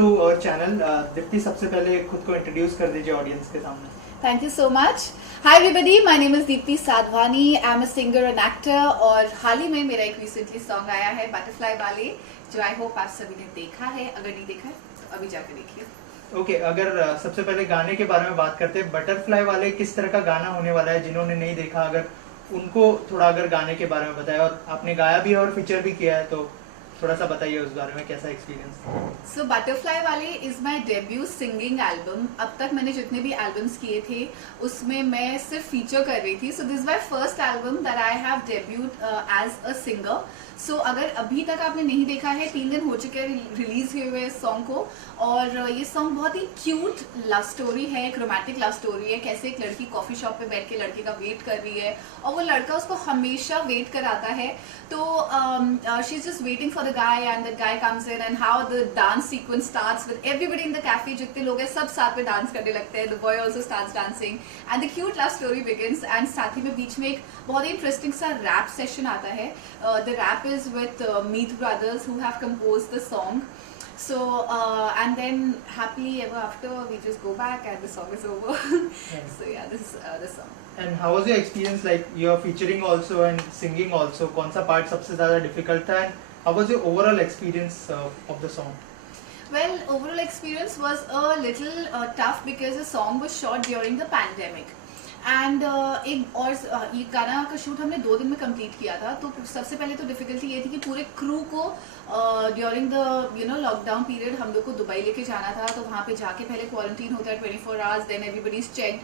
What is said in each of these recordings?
To our channel. Deepti, सबसे पहले खुद को इंट्रोड्यूस कर दीजिए ऑडियंस के सामने। Thank you so much. Hi everybody, my name is Deepti Sadhwani. I'm a singer and actor और हाल ही में मेरा एक recently song आया है बटरफ्लाई वाले, जो I hope आप सभी ने देखा है। अगर नहीं देखा है तो अभी जाकर देखिए। ओके, अगर सबसे पहले गाने के बारे में बात करते हैं, बटरफ्लाई वाले किस तरह का गाना होने वाला है? जिन्होंने नहीं देखा, अगर उनको थोड़ा अगर गाने के बारे में बताया, और आपने गाया भी है और फीचर भी किया है, तो थोड़ा सा बताइए उस बारे में, कैसा एक्सपीरियंस? सो बटरफ्लाई वाले is my debut singing album. अब तक मैंने जितने भी एल्बम्स किए थे उसमें मैं सिर्फ फीचर कर रही थी। So this my first album that I have debuted as a singer. So अगर अभी तक आपने नहीं देखा है, 3 दिन हो चुके हैं रिलीज हुए हुए इस सॉन्ग को, और ये सॉन्ग बहुत ही क्यूट लव स्टोरी है, एक रोमांटिक लव स्टोरी है। कैसे एक लड़की कॉफी शॉप पे बैठ के लड़के का वेट कर रही है और वो लड़का उसको हमेशा वेट कराता है। तो she is just waiting for the guy and the guy comes in and how the dance sequence starts with everybody in the cafe. जितने लोग हैं सब साथ में डांस करने लगते हैं। The boy also starts dancing and the cute love story begins. And साथ ही में बीच में एक बहुत ही इंटरेस्टिंग सा रैप सेशन आता है। The rap is with Meet Brothers who have composed the song. So and then happily ever after we just go back and the song is over. So yeah, this is the song. And how was your experience? Like you are featuring also and singing also. कौन सा part सबसे ज़्यादा difficult था? And how was your overall experience of the song? Well, overall experience was a little tough because the song was shot during the pandemic. And एक और ये गाना का शूट हमने 2 दिन में कंप्लीट किया था। तो सबसे पहले तो डिफिकल्टी ये थी कि पूरे क्रू को ड्यूरिंग द लॉकडाउन पीरियड हम लोग को दुबई लेके जाना था। तो वहाँ पे जाके पहले क्वारंटीन होता है 24 hours, then everybody is checked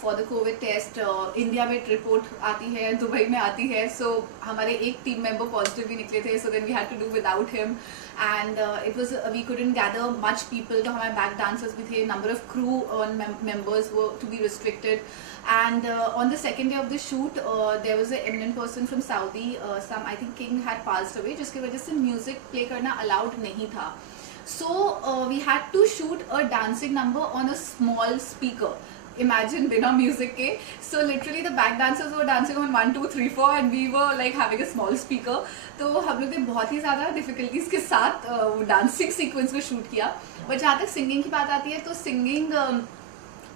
for the covid test. India में रिपोर्ट आती है, दुबई में आती है। सो हमारे एक टीम मेंबर पॉजिटिव भी निकले थे, so then we had to do without him and it was we couldn't gather much people. तो हमारे बैक डांसर्स भी थे, नंबर ऑफ क्रू मेंबर्स वो to be restricted. And on the second day of the shoot, there was an eminent person from Saudi, some I think king had passed away, जिसकी वजह से music play करना allowed नहीं था। So we had to shoot a dancing number on a small speaker. Imagine बिना music के। So literally the back dancers were dancing on 1, 2, 3, 4 and we were like having a small speaker. तो हम लोग ने बहुत ही ज़्यादा difficulties के साथ वो dancing sequence को shoot किया। But जहाँ तक singing की बात आती है, तो singing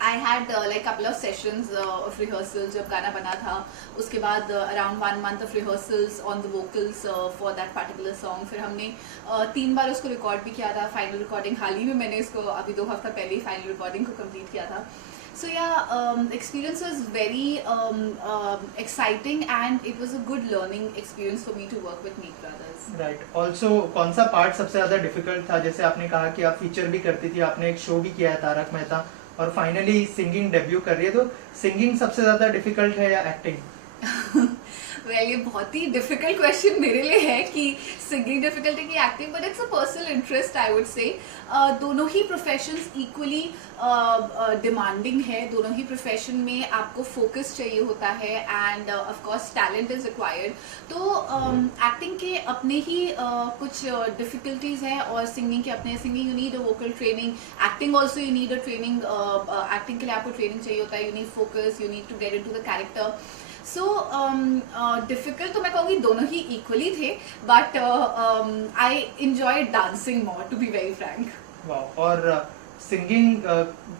I had like couple of sessions of rehearsals जब गाना बना था। उसके बाद around 1 month of rehearsals on the vocals for that particular song। फिर हमने 3 बार उसको रिकॉर्ड भी किया था। फाइनल रिकॉर्डिंग हाल ही में मैंने इसको अभी 2 हफ्ता पहले ही फाइनल रिकॉर्डिंग को कंप्लीट किया था। So yeah, experience was very exciting and it was a good learning experience for me to work with Meet Brothers. Right. Also, कौन सा पार्ट सबसे ज़्यादा डिफिकल्ट था? जैसे आपने कहा कि आप फीचर भी करती थी, आपने एक शो भी किया है तारक मेहता, और फाइनली सिंगिंग डेब्यू कर रही है, तो सिंगिंग सबसे ज्यादा डिफिकल्ट है या एक्टिंग? Well, ये बहुत ही डिफिकल्ट क्वेश्चन मेरे लिए है कि सिंगिंग डिफिकल्ट है कि acting, but it's a personal interest I would say. दोनों ही प्रोफेशंस इक्वली डिमांडिंग है। दोनों ही प्रोफेशन में आपको फोकस चाहिए होता है end of course talent is required. तो एक्टिंग के अपने ही कुछ डिफिकल्टीज हैं और सिंगिंग के अपने। Singing you need a vocal training, acting also you need a training. Acting के लिए आपको ट्रेनिंग चाहिए होता है, you need focus, you need to get into the character. So difficult तो मैं कहूँगी दोनों ही इक्वली थे, but I enjoy dancing more to be very frank. वाह। और सिंगिंग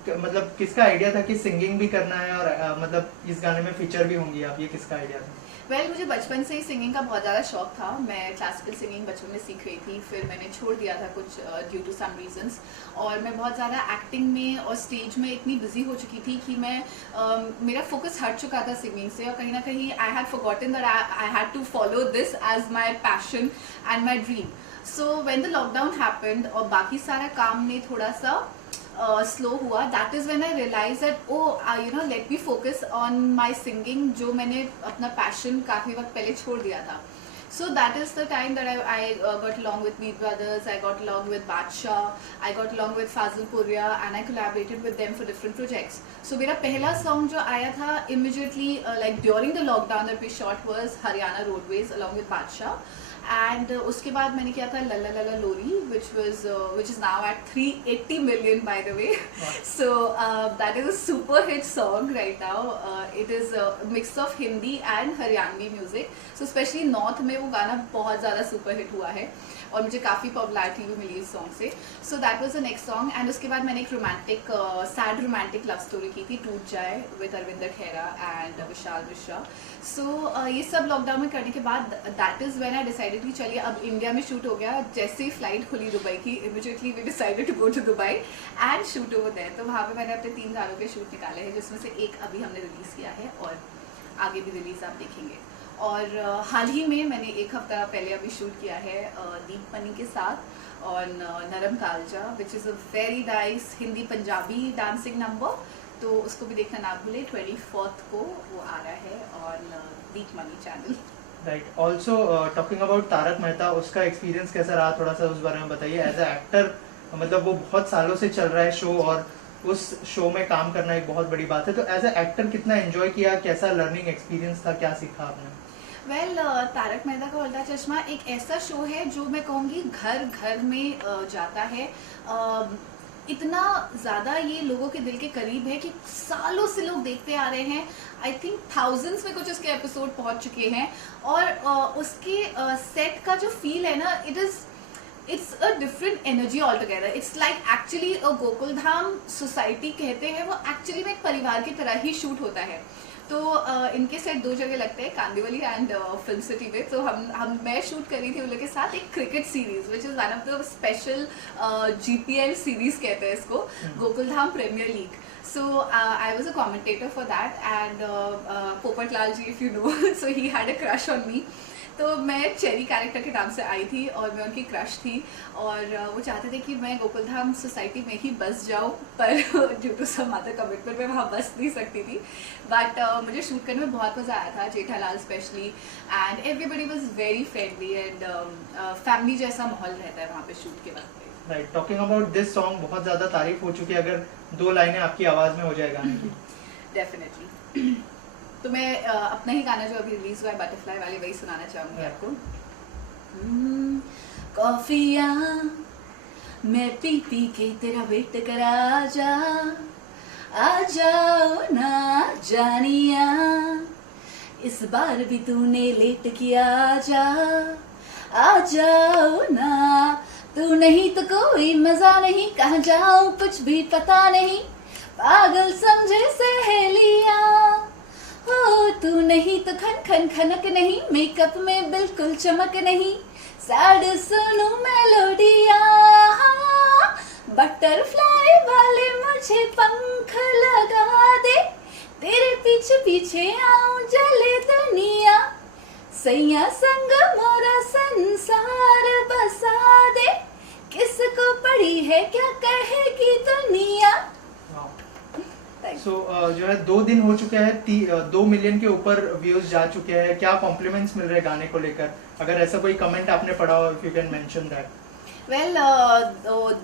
मतलब किसका आइडिया था कि सिंगिंग भी करना है, और मतलब इस गाने में फीचर भी होंगी आप, ये किसका आइडिया था? वेल, मुझे बचपन से ही सिंगिंग का बहुत ज़्यादा शौक था। मैं क्लासिकल सिंगिंग बचपन में सीख रही थी, फिर मैंने छोड़ दिया था कुछ ड्यू टू सम रीजंस। और मैं बहुत ज़्यादा एक्टिंग में और स्टेज में इतनी बिजी हो चुकी थी कि मैं मेरा फोकस हट चुका था सिंगिंग से, और कहीं ना कहीं I had forgotten that I had to follow this as my passion and my dream. So when the lockdown happened और बाकी सारा काम में थोड़ा सा स्लो हुआ, that is when I realise that let me focus on my singing, जो मैंने अपना पैशन काफी वक्त पहले छोड़ दिया था। So that is the time that I got along with Meet Brothers, I got along with Badshah, I got along with Fazil Puria and I collaborated with them for different projects. So मेरा पहला song जो आया था immediately like during the lockdown that we shot was Haryana Roadways along with Badshah. And उसके बाद मैंने किया था लला लला लोरी which is now at 380 million by the way. So that is a super hit song right now. It is a mix of Hindi and Haryanvi music. So especially North में वो गाना बहुत ज़्यादा super hit हुआ है. और मुझे काफ़ी पॉपुलैरिटी भी मिली इस सॉन्ग से. So that was the next song. And उसके बाद मैंने एक romantic sad romantic love story की थी, टूट जाए, with Arvinder Khera and Vishal Mishra. So ये सब लॉकडाउन में करने के बाद that is when I decided कि चलिए अब इंडिया में शूट हो गया. जैसे ही फ्लाइट खुली दुबई की, immediately we decided to go to Dubai and shoot over there. तो वहाँ पे मैंने अपने 3 गानों के शूट निकाले हैं, जिसमें से एक अभी हमने रिलीज़ किया है और आगे भी रिलीज़ आप देखेंगे. और हाल ही में मैंने 1 हफ्ता पहले अभी शूट किया है दीप मनी के साथ और Naram Kaalja, which is a very nice Hindi Punjabi dancing number. तो उसको भी देखना ना भूले. 24th को वो आ रहा है on Deep Money channel. Right. Also talking about Tarak Mehta, उसका एक्सपीरियंस कैसा रहा, थोड़ा सा उस बारे में बताइए. एज अ एक्टर मतलब वो बहुत सालों से चल रहा है शो और उस शो में काम करना एक बहुत बड़ी बात है. तो एज अ एक्टर कितना एंजॉय किया, कैसा लर्निंग एक्सपीरियंस था, क्या सीखा आपने? वेल तारक मेहता का उल्टा चश्मा एक ऐसा शो है जो मैं कहूँगी घर घर में जाता है. इतना ज़्यादा ये लोगों के दिल के करीब है कि सालों से लोग देखते आ रहे हैं. आई थिंक थाउजेंड्स में कुछ उसके एपिसोड पहुंच चुके हैं. और उसके सेट का जो फील है ना, it's a different energy all together. It's like actually Gokul Dham society कहते हैं, वो एक्चुअली में एक परिवार की तरह ही शूट होता है. तो इनके सेट 2 जगह लगते हैं, कांदिवली एंड फिल्म सिटी में. तो मैं शूट कर रही थी उन लोगों के साथ एक cricket series which is one of the special GPL series कहते हैं इसको, Gokul Dham premier league. So I was a commentator for that and Popat Lal ji, if you know, so he had a crush on me. तो मैं cherry character के नाम से आई थी और मैं उनकी क्रश थी और वो चाहते थे कि मैं गोकुल धाम सोसाइटी में ही बस जाऊँ, पर due to some other commitment मैं वहाँ बस नहीं सकती थी. बट मुझे शूट करने में बहुत मज़ा आया था, Jethalal specially, and everybody was very friendly and family जैसा माहौल रहता है वहाँ पे शूट के वक्त. Right. Talking about this song, बहुत ज़्यादा तारीफ हो चुकी है. अगर 2 लाइनें आपकी आवाज़ में हो जाए गाने की? डेफिनेटली. तो मैं अपना ही गाना जो अभी रिलीज हुआ है बटरफ्लाई वाली, वही सुनाना चाहूँगी आपको. कॉफिया मैं पी पी के तेरा वेट करा आ जाओ ना जानिया, इस बार भी तूने लेट किया, आ जाओ ना. तू नहीं तो कोई मजा नहीं, कहाँ जाऊँ कुछ भी पता नहीं, पागल समझे सहेलिया. हो तू नहीं तो खन खन खनक नहीं, मेकअप में बिल्कुल चमक नहीं, सैड सुनू मेलोडिया. बटरफ्लाई वाले मुझे पंख लगा दे, तेरे पीछे पीछे आऊं जले दुनिया, सैया संग मोरा संसार बसा दे, किसको पड़ी है क्या कहेगी दुनिया. सो जो है 2 दिन हो चुके हैं, 2 मिलियन के ऊपर व्यूज जा चुके हैं. क्या कॉम्प्लीमेंट्स मिल रहे हैं गाने को लेकर? अगर ऐसा कोई कमेंट आपने पढ़ा हो, if you can mention that. Well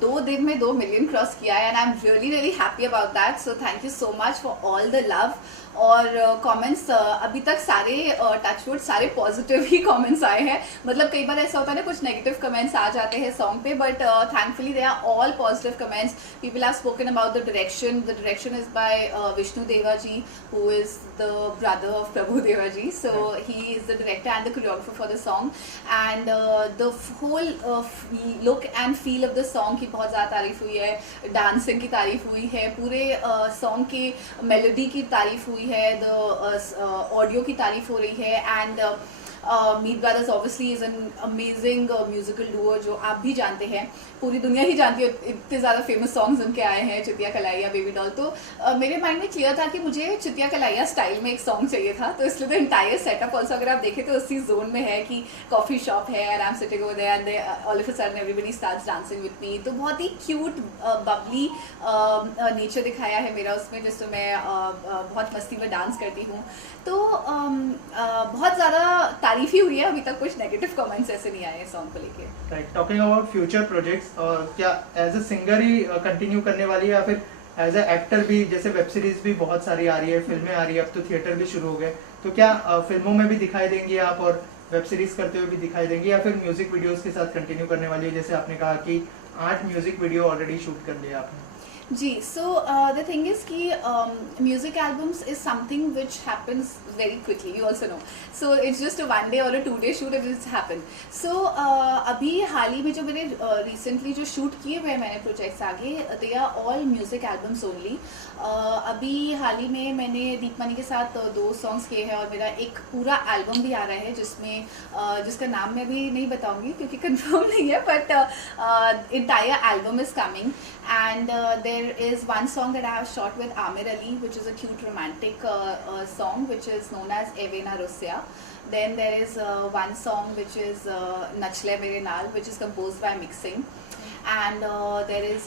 2 दिन में 2 मिलियन क्रॉस किया है and I am really happy about that. So thank you so much for all the love. और कमेंट्स अभी तक सारे टचवुड सारे पॉजिटिव ही कमेंट्स आए हैं. मतलब कई बार ऐसा होता है ना, कुछ नेगेटिव कमेंट्स आ जाते हैं सॉन्ग पे, but thankfully they are all positive comments. People have spoken about the direction. The direction is by Vishnu Deva ji, who is the brother of Prabhu Deva ji. So he is the director and the choreographer for the song. And the whole look and feel of the song की बहुत ज़्यादा तारीफ हुई है, dancing की तारीफ हुई है, पूरे सॉन्ग की मेलोडी की तारीफ हुई है, द ऑडियो की तारीफ हो रही है. And Meet brothers obviously is an amazing musical Duo जो आप भी जानते हैं, पूरी दुनिया ही जानती है. इतने ज़्यादा फेमस सॉन्ग्स उनके आए हैं, चितिया कलाइया, बेबी डॉल. तो मेरे माइंड में क्लियर था कि मुझे चितिया कलाइया स्टाइल में एक सॉन्ग चाहिए था. तो इसलिए द इंटायर सेटअप ऑल्सो अगर आप देखें तो उसी जोन में है कि कॉफी शॉप है and I am sitting over there and all of a sudden everybody starts dancing with me. तो बहुत ही क्यूट बबली नेचर दिखाया है मेरा उसमें, जिससे मैं बहुत मस्ती में डांस करती हूँ. तो बहुत ज़्यादा तारीफ ही हुई है. अभी तक कुछ नेगेटिव कमेंट्स ऐसे नहीं आए सॉन्ग को लेके. Right. Talking about future projects, क्या एज अ सिंगर ही कंटिन्यू करने वाली है या फिर एज अ एक्टर भी? जैसे वेब सीरीज भी बहुत सारी आ रही है, फिल्में आ रही है, अब तो थिएटर भी शुरू हो गए. तो क्या फिल्मों में भी दिखाई देंगी आप और वेब सीरीज करते हुए भी दिखाई देंगी, या फिर म्यूजिक वीडियोस के साथ कंटिन्यू करने वाली है? जैसे आपने कहा कि 8 म्यूजिक वीडियो ऑलरेडी शूट कर लिया आपने. जी, so the thing is कि music albums is something which happens very quickly, you also know. So it's just a 1 day or a 2 day shoot if it's happened. So अभी हाल ही में जो मैंने recently जो shoot किए हुए हैं मैंने projects आगे, they are all music albums only. अभी हाल ही में मैंने दीपमणि के साथ 2 songs किए हैं और मेरा एक पूरा album भी आ रहा है जिसमें जिसका नाम मैं भी नहीं बताऊंगी क्योंकि confirm नहीं है, but entire album is coming. And there is one song that I have shot with Amir Ali, which is a cute romantic song, which is known as Evena Russia. Then there is one song which is Nachle Mere Naal, which is composed by Mixing. And there is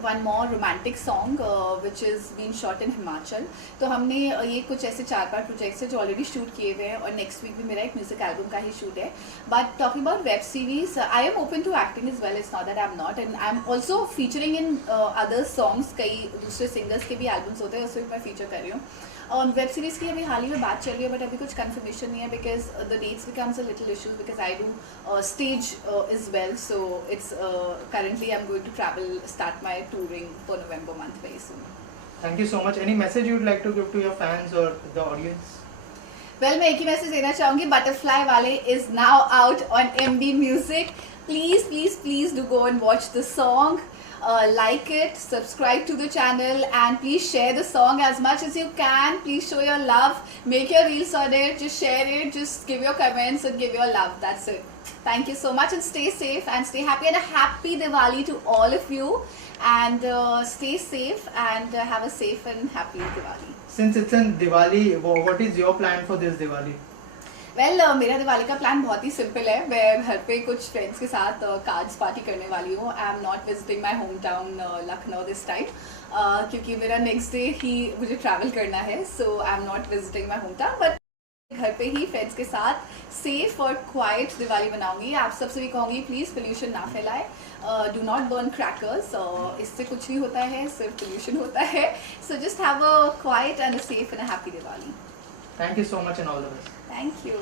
one more romantic song which is being shot in Himachal. तो हमने ये कुछ ऐसे 4-5 projects हैं जो already shoot किए हुए हैं और नेक्स्ट वीक भी मेरा एक म्यूजिक एल्बम का ही शूट है. But talking about web series, I am open to acting is well, it's not that I am not, and I am also featuring in other songs. कई दूसरे singers के भी एल्बम्स होते हैं, उसमें मैं फीचर कर रही हूँ. वेब सीरीज़ की अभी हाल ही में बात चल रही है बट अभी कुछ कंफर्मेशन नहीं है because the dates becomes a little issues because I do stage is well. So it's currently I'm going to start my touring for November month very soon. Thank you so much. Any message you would like to give to your fans or the audience? Well, मैं एक ही message देना चाहूँगी, butterfly वाले is now out on MB Music. Please, please, please do go and watch the song. Like it, subscribe to the channel, and please share the song as much as you can. Please show your love, make your reels on it, just share it, just give your comments and give your love. That's it. Thank you so much and stay safe and stay happy, and a happy Diwali to all of you, and stay safe and have a safe and happy Diwali. Since it's in Diwali, what is your plan for this Diwali? Well मेरा दिवाली का plan बहुत ही simple है. मैं घर पे कुछ friends के साथ कार्ड्स पार्टी करने वाली हूँ. I am not visiting my home town Lucknow this time क्योंकि मेरा नेक्स्ट डे ही मुझे ट्रैवल करना है. So I am not visiting my home town but घर पे ही फ्रेंड्स के साथ सेफ और क्वाइट दिवाली बनाऊंगी. आप सबसे भी कहूँगी प्लीज़ पोल्यूशन ना फैलाए, डू नॉट बर्न क्रैकर्स. इससे कुछ नहीं होता है, सिर्फ पोल्यूशन होता है. So just have a quiet and a safe and a happy Diwali. Thank you so much and all the best. Thank you.